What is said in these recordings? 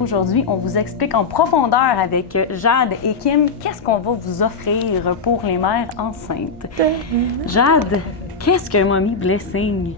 Aujourd'hui, on vous explique en profondeur avec Jade et Kim qu'est-ce qu'on va vous offrir pour les mères enceintes. Jade, qu'est-ce qu'un mommy blessing?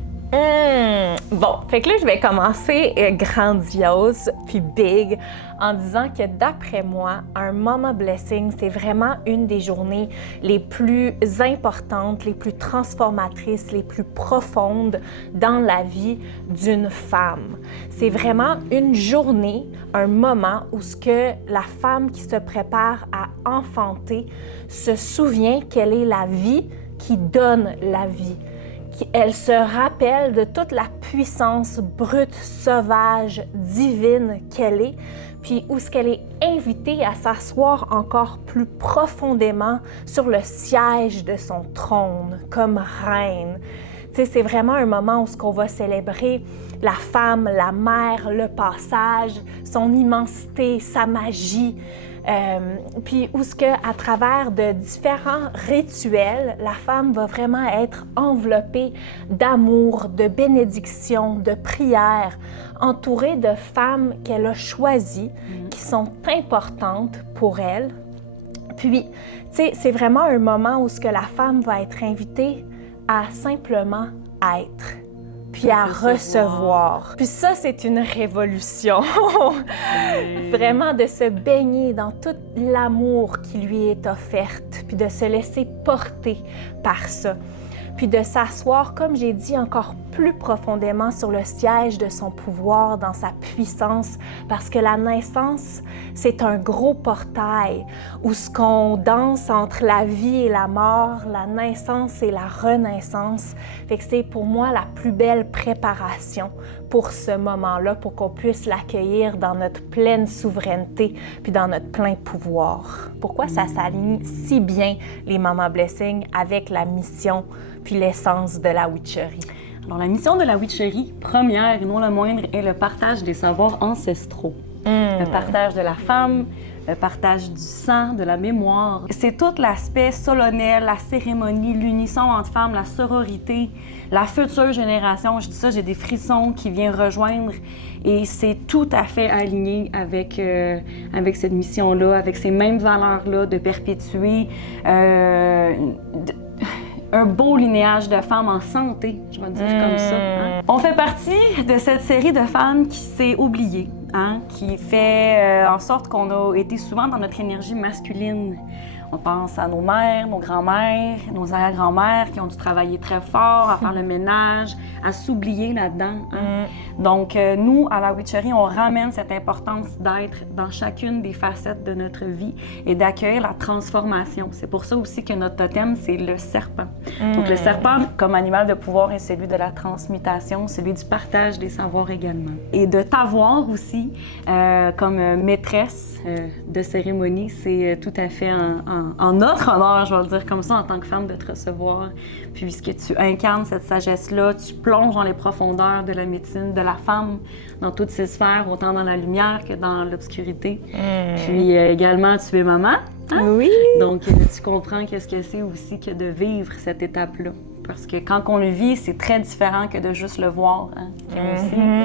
Bon, fait que là, je vais commencer grandiose puis big en disant que d'après moi, un mama blessing, c'est vraiment une des journées les plus importantes, les plus transformatrices, les plus profondes dans la vie d'une femme. C'est vraiment une journée, un moment où ce que la femme qui se prépare à enfanter se souvient qu'elle est la vie qui donne la vie. Elle se rappelle de toute la puissance brute, sauvage, divine qu'elle est, puis où est-ce qu'elle est invitée à s'asseoir encore plus profondément sur le siège de son trône comme reine. Tu sais, c'est vraiment un moment où ce qu'on va célébrer la femme, la mère, le passage, son immensité, sa magie. Puis où ce que, à travers de différents rituels, la femme va vraiment être enveloppée d'amour, de bénédiction, de prière, entourée de femmes qu'elle a choisies, qui sont importantes pour elle. Puis, tu sais, c'est vraiment un moment où ce que la femme va être invitée à simplement être. Puis à recevoir. Puis ça, c'est une révolution. Vraiment de se baigner dans tout l'amour qui lui est offert, puis de se laisser porter par ça. Puis de s'asseoir, comme j'ai dit, encore plus profondément sur le siège de son pouvoir, dans sa puissance, parce que la naissance, c'est un gros portail où ce qu'on danse entre la vie et la mort, la naissance et la renaissance. Fait que c'est pour moi la plus belle préparation pour ce moment-là, pour qu'on puisse l'accueillir dans notre pleine souveraineté puis dans notre plein pouvoir. Pourquoi ça s'aligne si bien, les Mama Blessing, avec la mission puis l'essence de la witchery? Alors, la mission de la witchery, première et non la moindre, est le partage des savoirs ancestraux. Le partage de la femme, le partage du sang, de la mémoire. C'est tout l'aspect solennel, la cérémonie, l'unisson entre femmes, la sororité, la future génération. Je dis ça, j'ai des frissons qui viennent rejoindre et c'est tout à fait aligné avec cette mission-là, avec ces mêmes valeurs-là de perpétuer un beau linéage de femmes en santé, je vais dire comme ça. Hein? On fait partie de cette série de femmes qui s'est oubliée, hein? Qui fait en sorte qu'on a été souvent dans notre énergie masculine. On pense à nos mères, nos grands-mères, nos arrière-grand-mères qui ont dû travailler très fort à faire le ménage, à s'oublier là-dedans. Hein? Donc, nous, à la witchery, on ramène cette importance d'être dans chacune des facettes de notre vie et d'accueillir la transformation. C'est pour ça aussi que notre totem, c'est le serpent. Donc, le serpent, comme animal de pouvoir, est celui de la transmutation, celui du partage des savoirs également. Et de t'avoir aussi comme maîtresse de cérémonie, c'est tout à fait en notre honneur, je vais le dire comme ça, en tant que femme, de te recevoir, puisque tu incarnes cette sagesse-là, tu plonges dans les profondeurs de la médecine de la femme, dans toutes ses sphères, autant dans la lumière que dans l'obscurité. Puis également, tu es maman. Hein? Oui! Donc, tu comprends qu'est-ce que c'est aussi que de vivre cette étape-là. Parce que quand on le vit, c'est très différent que de juste le voir. Hein?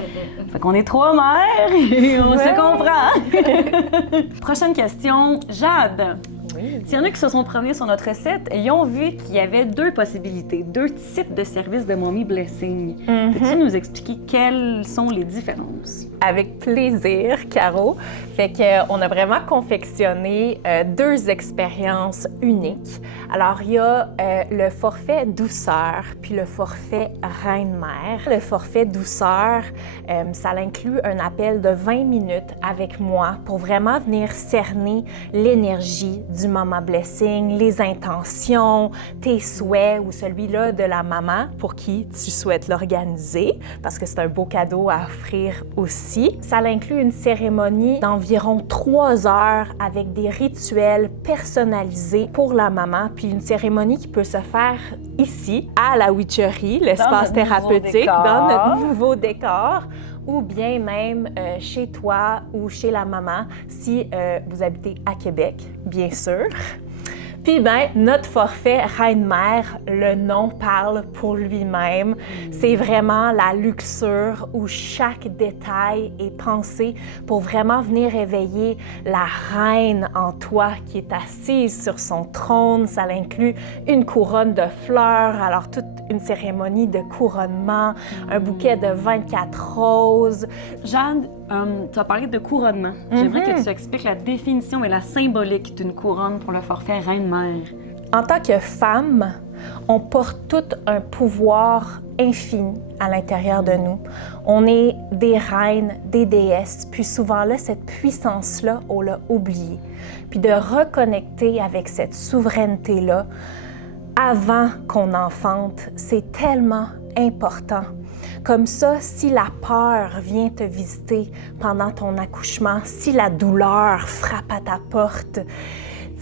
Fait qu'on est trois mères et on se comprend. Prochaine question, Jade. Oui. S'il y en a qui se sont promenés sur notre site, ils ont vu qu'il y avait deux possibilités, deux types de services de mommy blessing. Peux-tu nous expliquer quelles sont les différences? Avec plaisir, Caro. Fait qu'on a vraiment confectionné deux expériences uniques. Alors, il y a le forfait douceur puis le forfait reine-mère. Le forfait douceur, ça inclut un appel de 20 minutes avec moi pour vraiment venir cerner l'énergie du Mama Blessing, les intentions, tes souhaits ou celui-là de la maman pour qui tu souhaites l'organiser, parce que c'est un beau cadeau à offrir aussi. Ça inclut une cérémonie d'environ 3 heures avec des rituels personnalisés pour la maman, puis une cérémonie qui peut se faire ici, à la witchery, l'espace thérapeutique, dans notre nouveau décor, ou bien même chez toi ou chez la maman, si vous habitez à Québec, bien sûr. Puis ben, notre forfait Reine-Mère, le nom parle pour lui-même. C'est vraiment la luxure où chaque détail est pensé pour vraiment venir éveiller la reine en toi qui est assise sur son trône. Ça inclut une couronne de fleurs, alors toute une cérémonie de couronnement, un bouquet de 24 roses. Jeanne, tu as parlé de couronnement. J'aimerais que tu expliques la définition et la symbolique d'une couronne pour le forfait Reine-Mère. En tant que femme, on porte tout un pouvoir infini à l'intérieur de nous. On est des reines, des déesses, puis souvent là, cette puissance-là, on l'a oubliée. Puis de reconnecter avec cette souveraineté-là avant qu'on enfante, c'est tellement important. Comme ça, si la peur vient te visiter pendant ton accouchement, si la douleur frappe à ta porte,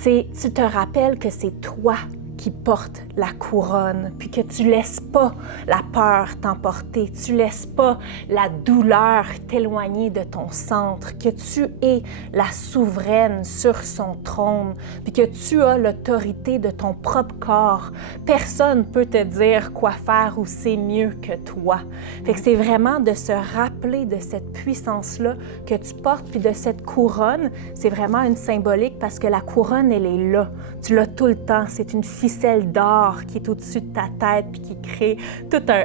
tu te rappelles que c'est toi qui porte la couronne, puis que tu laisses pas la peur t'emporter, tu laisses pas la douleur t'éloigner de ton centre, que tu es la souveraine sur son trône, puis que tu as l'autorité de ton propre corps. Personne peut te dire quoi faire ou c'est mieux que toi. Fait que c'est vraiment de se rappeler de cette puissance-là que tu portes, puis de cette couronne, c'est vraiment une symbolique parce que la couronne, elle est là. Tu l'as tout le temps. C'est une ficelle d'or qui est au-dessus de ta tête puis qui crée tout un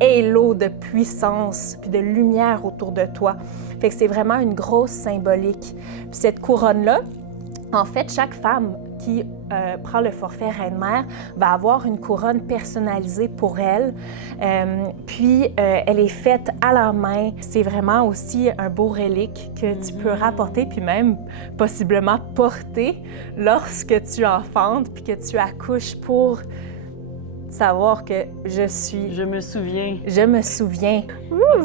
halo de puissance puis de lumière autour de toi. Fait que c'est vraiment une grosse symbolique. Puis cette couronne-là, en fait, chaque femme qui prend le forfait Reine-Mère va avoir une couronne personnalisée pour elle. Elle est faite à la main. C'est vraiment aussi un beau relique que tu peux rapporter, puis même possiblement porter lorsque tu enfantes, puis que tu accouches pour savoir que je suis... Je me souviens. Je me souviens.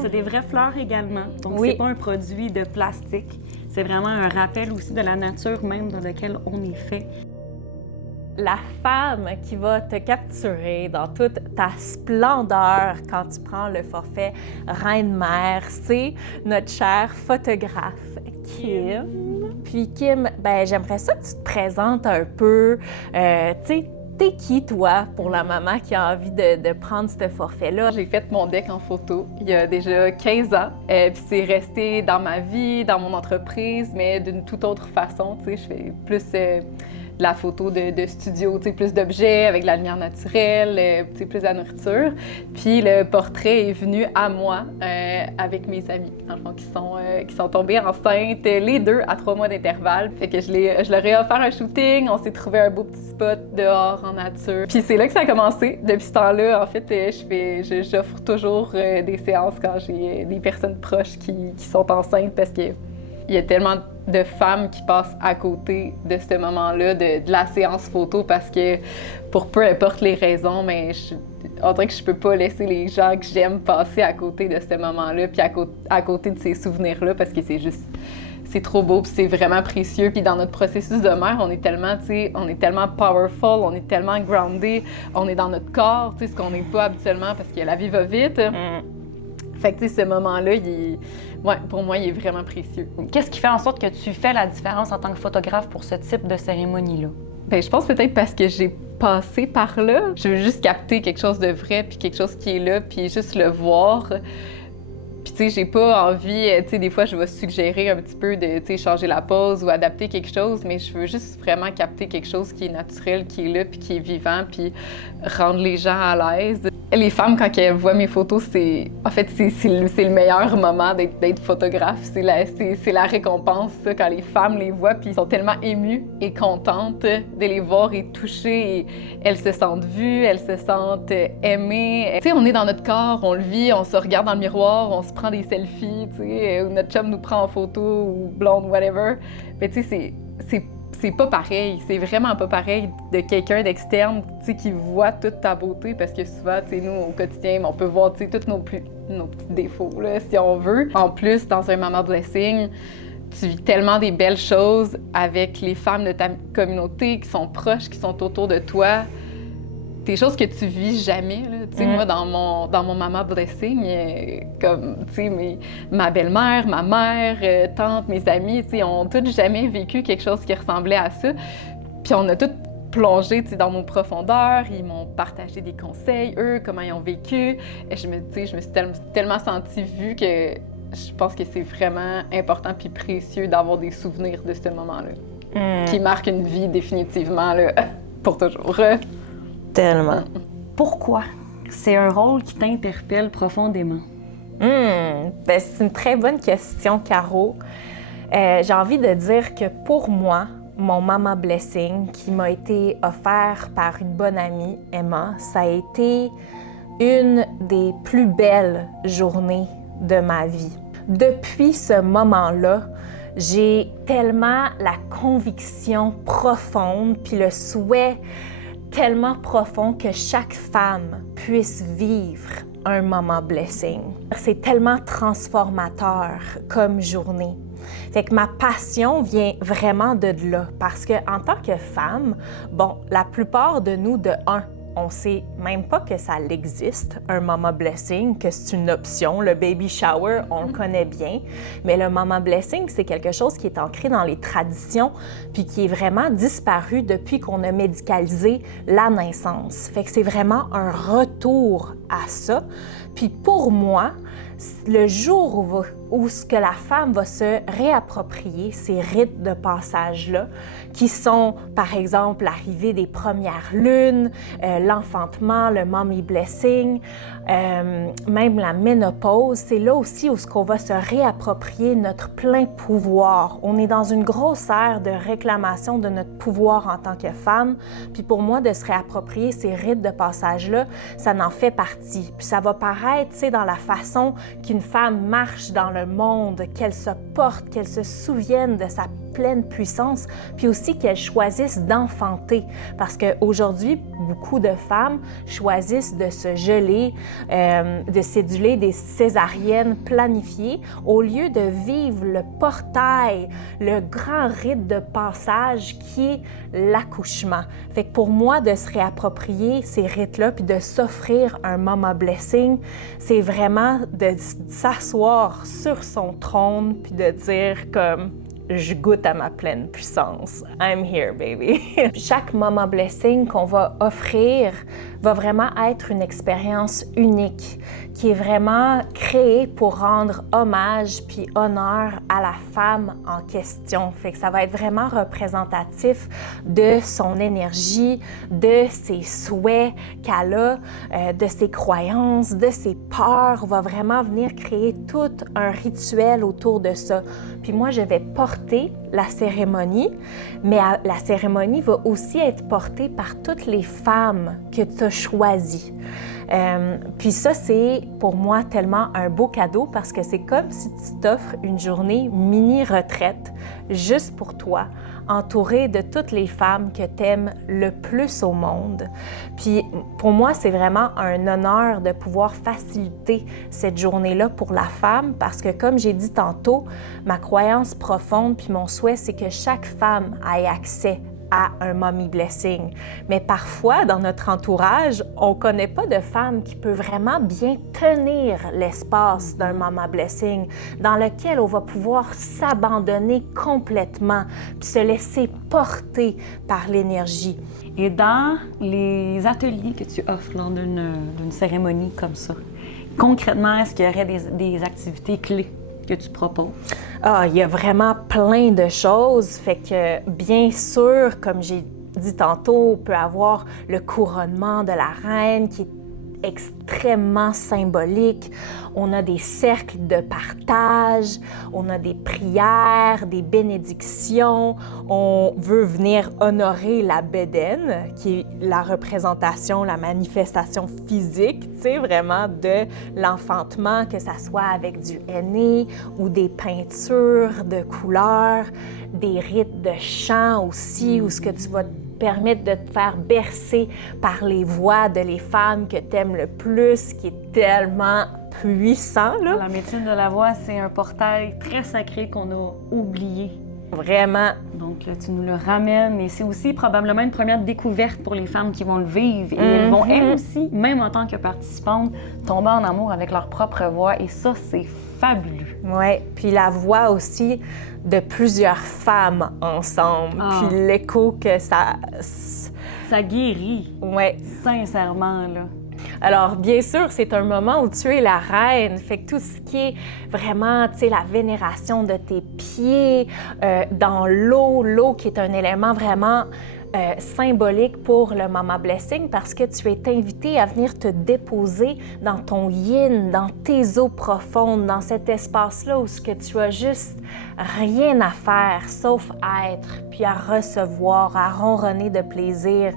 C'est des vraies fleurs également. Donc, oui. C'est pas un produit de plastique. C'est vraiment un rappel aussi de la nature même dans laquelle on est fait. La femme qui va te capturer dans toute ta splendeur quand tu prends le forfait Reine-Mère, c'est notre chère photographe Kim. Puis Kim, ben j'aimerais ça que tu te présentes un peu. Tu sais, t'es qui, toi, pour la maman qui a envie de prendre ce forfait-là? J'ai fait mon deck en photo il y a déjà 15 ans. Puis c'est resté dans ma vie, dans mon entreprise, mais d'une toute autre façon. Tu sais, je fais plus de la photo de studio, tu sais, plus d'objets avec de la lumière naturelle, tu sais, plus de la nourriture. Puis le portrait est venu à moi avec mes amis, dans le fond, qui sont tombés enceintes, les deux à 3 mois d'intervalle. Fait que je leur ai offert un shooting, on s'est trouvé un beau petit spot dehors en nature. Puis c'est là que ça a commencé. Depuis ce temps-là, en fait, j'offre toujours des séances quand j'ai des personnes proches qui sont enceintes parce que il y a tellement de femmes qui passent à côté de ce moment-là, de la séance photo, parce que pour peu importe les raisons, mais on dirait que je peux pas laisser les gens que j'aime passer à côté de ce moment-là, puis à côté de ces souvenirs-là, parce que c'est trop beau, puis c'est vraiment précieux. Puis dans notre processus de mère, on est tellement, tu sais, on est tellement powerful, on est tellement grounded, on est dans notre corps, tu sais, ce qu'on n'est pas habituellement parce que la vie va vite. Fait que, tu sais, ce moment-là, pour moi, il est vraiment précieux. Qu'est-ce qui fait en sorte que tu fais la différence en tant que photographe pour ce type de cérémonie-là? Bien, je pense peut-être parce que j'ai passé par là. Je veux juste capter quelque chose de vrai, puis quelque chose qui est là, puis juste le voir. Puis, tu sais, j'ai pas envie, tu sais, des fois, je vais suggérer un petit peu de, tu sais, changer la pose ou adapter quelque chose, mais je veux juste vraiment capter quelque chose qui est naturel, qui est là, puis qui est vivant, puis rendre les gens à l'aise. Les femmes, quand elles voient mes photos, c'est le meilleur moment d'être photographe. C'est la récompense, ça, quand les femmes les voient, puis sont tellement émues et contentes de les voir et touchées. Et elles se sentent vues, elles se sentent aimées. Tu sais, on est dans notre corps, on le vit, on se regarde dans le miroir, on se prend des selfies, tu sais, ou notre chum nous prend en photo, ou blonde, whatever. Mais tu sais, c'est pas pareil, c'est vraiment pas pareil de quelqu'un d'externe, tu sais, qui voit toute ta beauté, parce que souvent, tu sais, nous, au quotidien, on peut voir, tu sais, tous nos petits défauts, là, si on veut. En plus, dans un Mama Blessing, tu vis tellement des belles choses avec les femmes de ta communauté qui sont proches, qui sont autour de toi. Des choses que tu vis jamais, là. Tu sais, moi, dans mon Mama Blessing, comme, tu sais, ma belle-mère, ma mère, tante, mes amis, tu sais, ont toutes jamais vécu quelque chose qui ressemblait à ça. Puis on a toutes plongé dans nos profondeurs, ils m'ont partagé des conseils, eux, comment ils ont vécu. Et je me suis tellement sentie vue que je pense que c'est vraiment important puis précieux d'avoir des souvenirs de ce moment-là, qui marquent une vie définitivement, là, pour toujours. Tellement. Pourquoi c'est un rôle qui t'interpelle profondément? Ben, c'est une très bonne question, Caro. J'ai envie de dire que pour moi, mon Mama Blessing qui m'a été offert par une bonne amie, Emma, ça a été une des plus belles journées de ma vie. Depuis ce moment-là, j'ai tellement la conviction profonde puis le souhait tellement profond que chaque femme puisse vivre un Mama Blessing. C'est tellement transformateur comme journée. Fait que ma passion vient vraiment de là, parce que en tant que femme, bon, la plupart de nous, on sait même pas que ça existe, un Mama Blessing, que c'est une option. Le baby shower, on le connaît bien, mais le Mama Blessing, c'est quelque chose qui est ancré dans les traditions puis qui est vraiment disparu depuis qu'on a médicalisé la naissance. Fait que c'est vraiment un retour à ça. Puis pour moi, le jour où ce que la femme va se réapproprier ces rites de passage-là, qui sont, par exemple, l'arrivée des premières lunes, l'enfantement, le mommy blessing, même la ménopause, c'est là aussi où ce qu'on va se réapproprier notre plein pouvoir. On est dans une grosse ère de réclamation de notre pouvoir en tant que femme. Puis pour moi, de se réapproprier ces rites de passage-là, ça en fait partie. Puis ça va paraître, tu sais, dans la façon qu'une femme marche dans le monde, qu'elle se porte, qu'elle se souvienne de sa pleine puissance, puis aussi qu'elle choisisse d'enfanter. Parce qu'aujourd'hui, beaucoup de femmes choisissent de se geler, de céduler des césariennes planifiées au lieu de vivre le portail, le grand rite de passage qui est l'accouchement. Fait que pour moi, de se réapproprier ces rites-là puis de s'offrir un Mama Blessing, c'est vraiment de s'asseoir sur son trône puis de dire comme je goûte à ma pleine puissance. I'm here, baby. Chaque Mama Blessing qu'on va offrir va vraiment être une expérience unique qui est vraiment créée pour rendre hommage puis honneur à la femme en question. Fait que ça va être vraiment représentatif de son énergie, de ses souhaits qu'elle a, de ses croyances, de ses peurs. On va vraiment venir créer tout un rituel autour de ça. Puis moi, je vais porter la cérémonie, mais la cérémonie va aussi être portée par toutes les femmes que tu as choisies. Puis ça, c'est pour moi tellement un beau cadeau parce que c'est comme si tu t'offres une journée mini-retraite juste pour toi, entourée de toutes les femmes que tu aimes le plus au monde. Puis pour moi, c'est vraiment un honneur de pouvoir faciliter cette journée-là pour la femme parce que comme j'ai dit tantôt, ma croyance profonde puis mon souhait, c'est que chaque femme ait accès à un Mommy Blessing. Mais parfois, dans notre entourage, on ne connaît pas de femme qui peut vraiment bien tenir l'espace d'un Mama Blessing, dans lequel on va pouvoir s'abandonner complètement, puis se laisser porter par l'énergie. Et dans les ateliers que tu offres lors d'une cérémonie comme ça, concrètement, est-ce qu'il y aurait des activités clés que tu proposes? Ah, il y a vraiment plein de choses. Fait que, bien sûr, comme j'ai dit tantôt, on peut avoir le couronnement de la reine qui est extrêmement symbolique. On a des cercles de partage, on a des prières, des bénédictions. On veut venir honorer la bédaine, qui est la représentation, la manifestation physique, tu sais, vraiment de l'enfantement, que ça soit avec du henné ou des peintures de couleurs, des rites de chant aussi, où ce que tu vas permettre de te faire bercer par les voix de les femmes que tu aimes le plus, qui est tellement puissant, là. La médecine de la voix, c'est un portail très sacré qu'on a oublié. Vraiment. Donc, tu nous le ramènes et c'est aussi probablement une première découverte pour les femmes qui vont le vivre. Et elles vont, elles aussi, même en tant que participantes, tomber en amour avec leur propre voix. Et ça, c'est fabuleux. Oui, puis la voix aussi de plusieurs femmes ensemble, puis l'écho que ça... Ça guérit. Ouais. Sincèrement, là. Alors, bien sûr, c'est un moment où tu es la reine. Fait que tout ce qui est vraiment, tu sais, la vénération de tes pieds dans l'eau qui est un élément vraiment symbolique pour le Mama Blessing parce que tu es invité à venir te déposer dans ton yin, dans tes eaux profondes, dans cet espace-là où ce que tu as juste rien à faire sauf être, puis à recevoir, à ronronner de plaisir.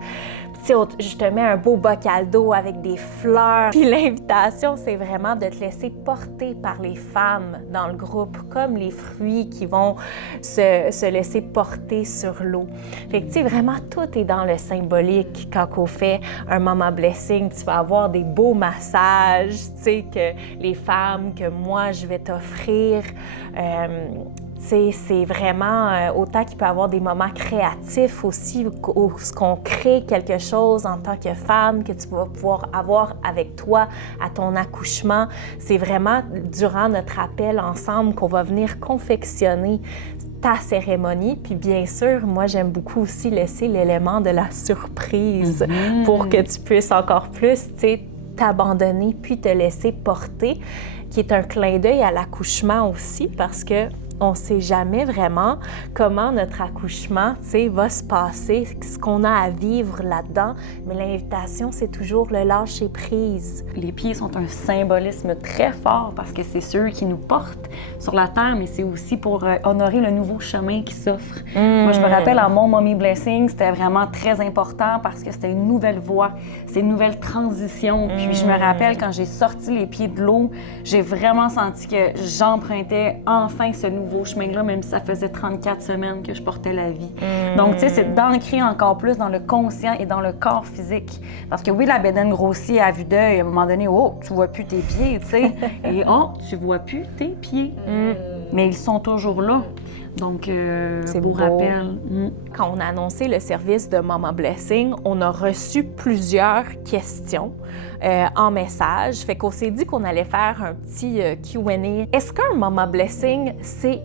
Je te mets un beau bocal d'eau avec des fleurs. Puis l'invitation, c'est vraiment de te laisser porter par les femmes dans le groupe, comme les fruits qui vont se laisser porter sur l'eau. Fait que, tu sais, vraiment, tout est dans le symbolique. Quand on fait un Mama Blessing, tu vas avoir des beaux massages, tu sais, que les femmes, que moi, je vais t'offrir. C'est vraiment autant qu'il peut y avoir des moments créatifs aussi où on crée quelque chose en tant que femme que tu vas pouvoir avoir avec toi à ton accouchement. C'est vraiment durant notre appel ensemble qu'on va venir confectionner ta cérémonie. Puis bien sûr, moi, j'aime beaucoup aussi laisser l'élément de la surprise pour que tu puisses encore plus, tu sais, t'abandonner puis te laisser porter, qui est un clin d'œil à l'accouchement aussi parce que on ne sait jamais vraiment comment notre accouchement, tu sais, va se passer, ce qu'on a à vivre là-dedans. Mais l'invitation, c'est toujours le lâcher prise. Les pieds sont un symbolisme très fort parce que c'est ceux qui nous portent sur la terre, mais c'est aussi pour honorer le nouveau chemin qui s'offre. Moi, je me rappelle, à mon Mommy Blessing, c'était vraiment très important parce que c'était une nouvelle voie, c'est une nouvelle transition. Puis je me rappelle, quand j'ai sorti les pieds de l'eau, j'ai vraiment senti que j'empruntais enfin ce nouveau chemin-là, même si ça faisait 34 semaines que je portais la vie. Donc, tu sais, c'est d'ancrer encore plus dans le conscient et dans le corps physique. Parce que oui, la bédaine grossit à vue d'œil. À un moment donné, oh, tu vois plus tes pieds, tu sais. Et oh, tu vois plus tes pieds. Mais ils sont toujours là. Donc, c'est beau rappel. Quand on a annoncé le service de Mama Blessing, on a reçu plusieurs questions en message. Fait qu'on s'est dit qu'on allait faire un petit Q&A. Est-ce qu'un Mama Blessing, c'est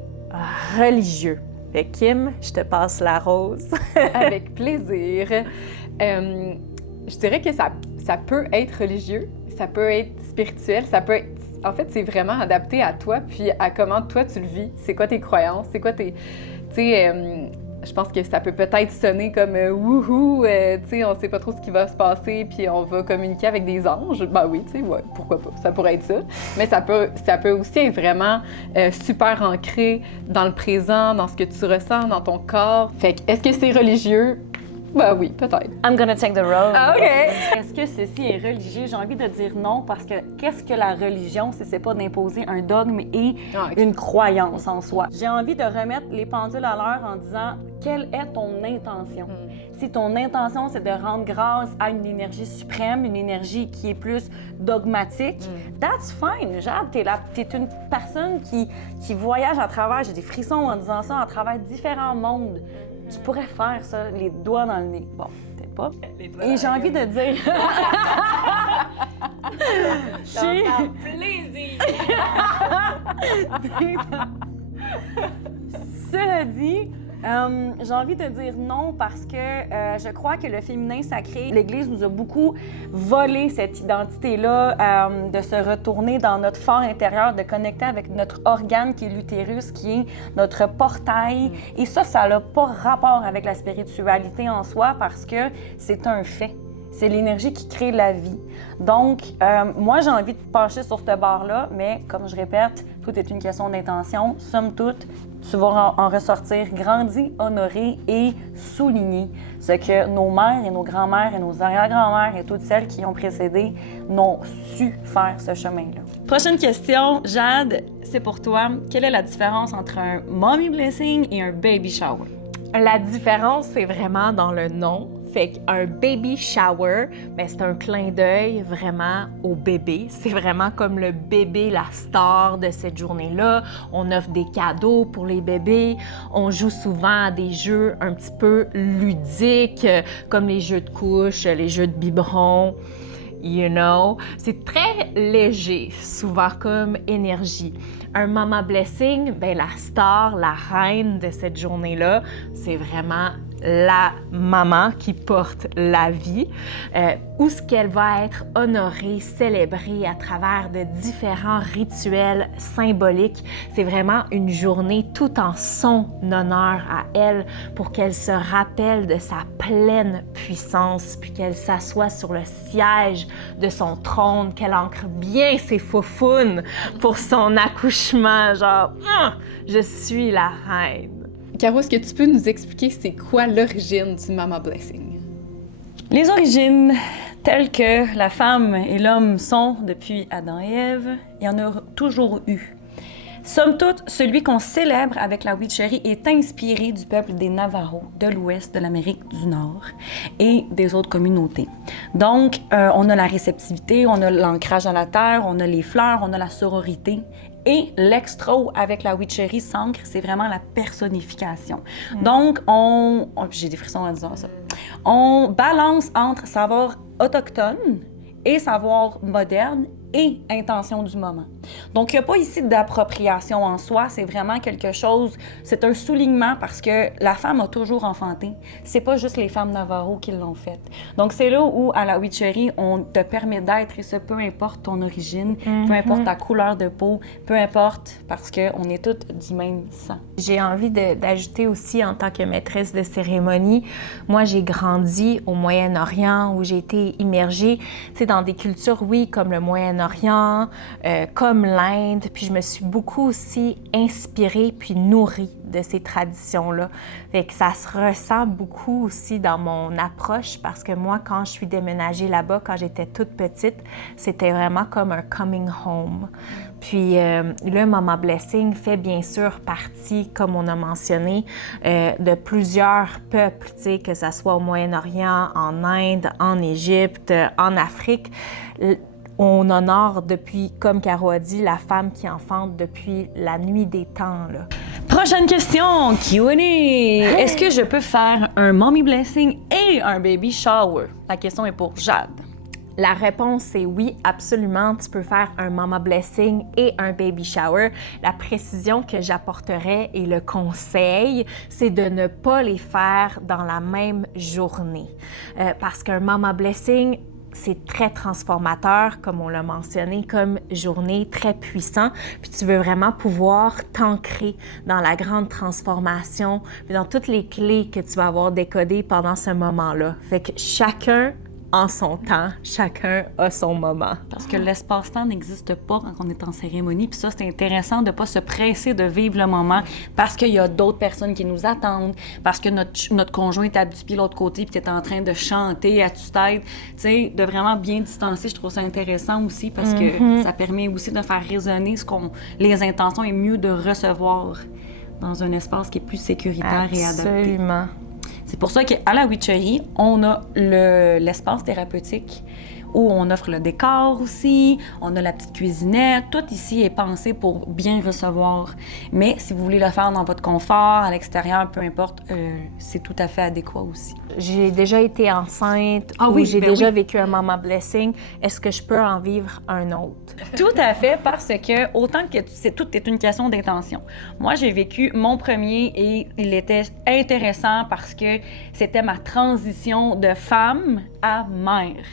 religieux? Fait que Kim, je te passe la rose. Avec plaisir. Je dirais que ça peut être religieux, ça peut être spirituel, ça peut être... En fait, c'est vraiment adapté à toi, puis à comment toi tu le vis. C'est quoi tes croyances, c'est quoi tes... Tu sais, je pense que ça peut peut-être sonner comme wouhou, tu sais, on sait pas trop ce qui va se passer, puis on va communiquer avec des anges. Ben oui, tu sais, ouais, pourquoi pas, ça pourrait être ça. Mais ça peut aussi être vraiment super ancré dans le présent, dans ce que tu ressens, dans ton corps. Fait que, est-ce que c'est religieux? Ben oui, peut-être. I'm gonna take the road. OK. Est-ce que ceci est religieux? J'ai envie de dire non parce que qu'est-ce que la religion si c'est pas d'imposer un dogme et une croyance en soi? J'ai envie de remettre les pendules à l'heure en disant quelle est ton intention? Si ton intention, c'est de rendre grâce à une énergie suprême, une énergie qui est plus dogmatique, that's fine. Jade, t'es une personne qui voyage à travers, j'ai des frissons en disant ça, à travers différents mondes. Tu pourrais faire ça, les doigts dans le nez. Bon, peut-être pas. Et j'ai envie de dire... Cela dit, j'ai envie de dire non parce que je crois que le féminin sacré, l'Église nous a beaucoup volé cette identité-là, de se retourner dans notre fort intérieur, de connecter avec notre organe qui est l'utérus, qui est notre portail. Et ça n'a pas rapport avec la spiritualité en soi parce que c'est un fait. C'est l'énergie qui crée la vie. Donc, moi, j'ai envie de pencher sur ce bord-là, mais comme je répète, tout est une question d'intention. Somme toute, tu vas en ressortir grandi, honoré et souligné ce que nos mères et nos grands-mères et nos arrière-grands-mères et toutes celles qui ont précédé n'ont su faire ce chemin-là. Prochaine question, Jade, c'est pour toi. Quelle est la différence entre un mommy blessing et un baby shower? La différence, c'est vraiment dans le nom. Fait qu'un baby shower, ben c'est un clin d'œil vraiment au bébé. C'est vraiment comme le bébé, la star de cette journée-là. On offre des cadeaux pour les bébés. On joue souvent à des jeux un petit peu ludiques, comme les jeux de couches, les jeux de biberon. you know? C'est très léger, souvent comme énergie. Un mama blessing, ben la star, la reine de cette journée-là, c'est vraiment la maman qui porte la vie, où ce qu'elle va être honorée, célébrée à travers de différents rituels symboliques. C'est vraiment une journée tout en son honneur à elle pour qu'elle se rappelle de sa pleine puissance, puis qu'elle s'assoie sur le siège de son trône, qu'elle ancre bien ses faufounes pour son accouchement, genre « Je suis la reine ». Caro, est-ce que tu peux nous expliquer c'est quoi l'origine du Mama Blessing? Les origines, telles que la femme et l'homme sont depuis Adam et Ève, il y en a toujours eu. Somme toute, celui qu'on célèbre avec la Witchery est inspiré du peuple des Navajos de l'ouest de l'Amérique du Nord et des autres communautés. Donc, on a la réceptivité, on a l'ancrage à la terre, on a les fleurs, on a la sororité. Et l'extro avec la Witchery s'ancre, c'est vraiment la personnification. Donc, j'ai des frissons en disant ça. On balance entre savoir autochtone et savoir moderne et intention du moment. Donc, il n'y a pas ici d'appropriation en soi, c'est vraiment quelque chose, c'est un soulignement parce que la femme a toujours enfanté. C'est pas juste les femmes Navajo qui l'ont fait. Donc, c'est là où, à la Witchery, on te permet d'être, et ça, peu importe ton origine, peu importe ta couleur de peau, peu importe, parce qu'on est toutes du même sang. J'ai envie d'ajouter aussi, en tant que maîtresse de cérémonie, moi, j'ai grandi au Moyen-Orient, où j'ai été immergée, tu sais, dans des cultures, oui, comme le Moyen-Orient, comme l'Inde, puis je me suis beaucoup aussi inspirée puis nourrie de ces traditions-là. Fait que ça se ressent beaucoup aussi dans mon approche parce que moi, quand je suis déménagée là-bas, quand j'étais toute petite, c'était vraiment comme un coming home. Puis le Mama Blessing fait bien sûr partie, comme on a mentionné, de plusieurs peuples, tu sais, que ce soit au Moyen-Orient, en Inde, en Égypte, en Afrique. On honore depuis, comme Caro a dit, la femme qui enfante depuis la nuit des temps, là. Prochaine question, Q&A. Est-ce que je peux faire un mommy blessing et un baby shower? La question est pour Jade. La réponse est oui, absolument. Tu peux faire un mama blessing et un baby shower. La précision que j'apporterais et le conseil, c'est de ne pas les faire dans la même journée. Parce qu'un mama blessing, c'est très transformateur, comme on l'a mentionné, comme journée, très puissant. Puis tu veux vraiment pouvoir t'ancrer dans la grande transformation, puis dans toutes les clés que tu vas avoir décodées pendant ce moment-là. Fait que chacun en son temps, chacun a son moment. Parce que l'espace-temps n'existe pas quand on est en cérémonie. Puis ça, c'est intéressant de ne pas se presser de vivre le moment parce qu'il y a d'autres personnes qui nous attendent, parce que notre conjoint est à du pied de l'autre côté puis tu es en train de chanter à tue-tête. Tu sais, de vraiment bien distancer, je trouve ça intéressant aussi parce que ça permet aussi de faire résonner les intentions et mieux de recevoir dans un espace qui est plus sécuritaire et adapté. Absolument. C'est pour ça qu'à la Witchery, on a l'espace thérapeutique où on offre le décor aussi, on a la petite cuisinette. Tout ici est pensé pour bien recevoir. Mais si vous voulez le faire dans votre confort, à l'extérieur, peu importe, c'est tout à fait adéquat aussi. J'ai déjà été enceinte j'ai déjà vécu un mama blessing. Est-ce que je peux en vivre un autre? Tout à fait, parce que autant que tout est une question d'intention. Moi, j'ai vécu mon premier et il était intéressant parce que c'était ma transition de femme à mère.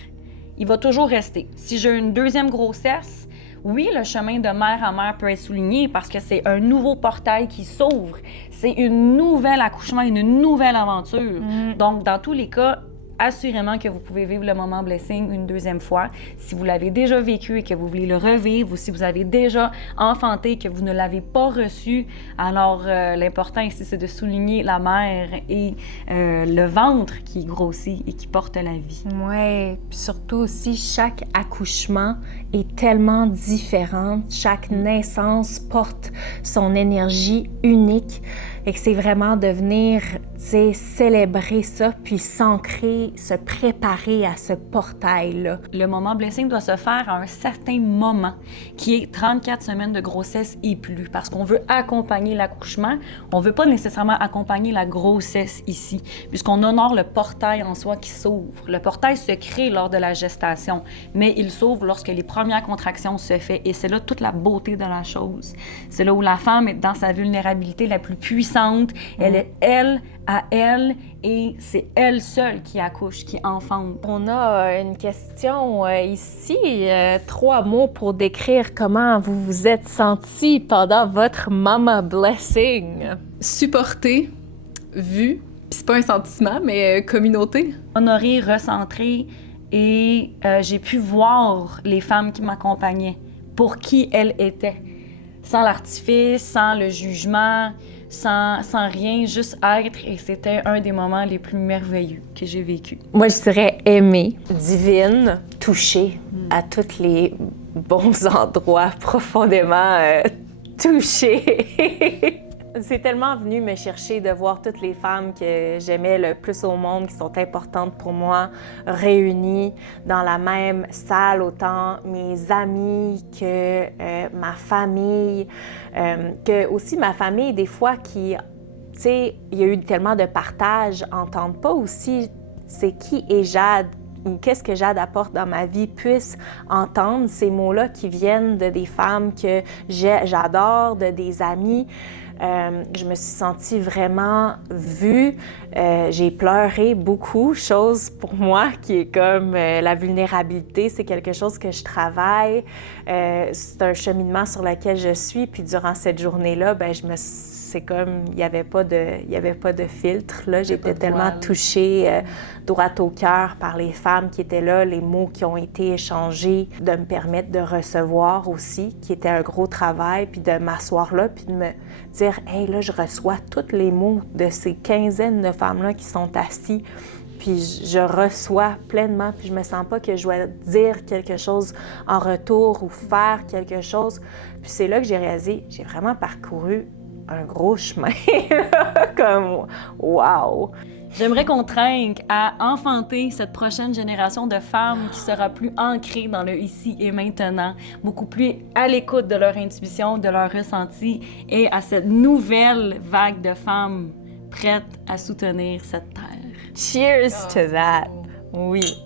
Il va toujours rester. Si j'ai une deuxième grossesse, oui, le chemin de mère à mère peut être souligné parce que c'est un nouveau portail qui s'ouvre. C'est une nouvelle accouchement, une nouvelle aventure. Donc, dans tous les cas, assurément que vous pouvez vivre le moment blessing une deuxième fois. Si vous l'avez déjà vécu et que vous voulez le revivre, ou si vous avez déjà enfanté et que vous ne l'avez pas reçu, alors l'important ici, c'est de souligner la mère et le ventre qui grossit et qui porte la vie. Oui, puis surtout aussi, chaque accouchement est tellement différent. Chaque naissance porte son énergie unique. Et que c'est vraiment de venir, tu sais, célébrer ça, puis s'ancrer aller se préparer à ce portail-là. Le moment blessing doit se faire à un certain moment, qui est 34 semaines de grossesse et plus, parce qu'on veut accompagner l'accouchement, on veut pas nécessairement accompagner la grossesse ici, puisqu'on honore le portail en soi qui s'ouvre. Le portail se crée lors de la gestation, mais il s'ouvre lorsque les premières contractions se font, et c'est là toute la beauté de la chose. C'est là où la femme est dans sa vulnérabilité la plus puissante, elle est elle à elle, et c'est elle seule qui accouche, qui enfante. On a une question ici, 3 mots pour décrire comment vous vous êtes senti pendant votre Mama Blessing. Supporté, vu, puis c'est pas un sentiment, mais communauté. Honorée, recentrée, et j'ai pu voir les femmes qui m'accompagnaient, pour qui elles étaient, sans l'artifice, sans le jugement, sans rien, juste être, et c'était un des moments les plus merveilleux que j'ai vécu. Moi, je dirais aimée, divine, touchée à tous les bons endroits, profondément touchée. C'est tellement venu me chercher de voir toutes les femmes que j'aimais le plus au monde, qui sont importantes pour moi, réunies dans la même salle, autant mes amis que ma famille, que aussi ma famille, des fois, qui, tu sais, il y a eu tellement de partage, n'entendent pas aussi c'est qui est Jade, ou qu'est-ce que Jade apporte dans ma vie, puisse entendre ces mots-là qui viennent de des femmes que j'adore, de des amis. Je me suis sentie vraiment vue. J'ai pleuré beaucoup, chose pour moi qui est comme la vulnérabilité. C'est quelque chose que je travaille. C'est un cheminement sur lequel je suis. Puis durant cette journée-là, ben c'est comme il n'y avait pas de filtre. Là, j'étais tellement touchée droit au cœur par les femmes qui étaient là, les mots qui ont été échangés, de me permettre de recevoir aussi, qui était un gros travail, puis de m'asseoir là, puis de me dire « Hey, là, je reçois tous les mots de ces quinzaines de femmes-là qui sont assises. » Puis je reçois pleinement, puis je me sens pas que je dois dire quelque chose en retour ou faire quelque chose. Puis c'est là que j'ai réalisé, j'ai vraiment parcouru un gros chemin, comme wow! J'aimerais qu'on trinque à enfanter cette prochaine génération de femmes qui sera plus ancrée dans le ici et maintenant, beaucoup plus à l'écoute de leur intuition, de leur ressenti, et à cette nouvelle vague de femmes prêtes à soutenir cette terre. Cheers to that! Oui.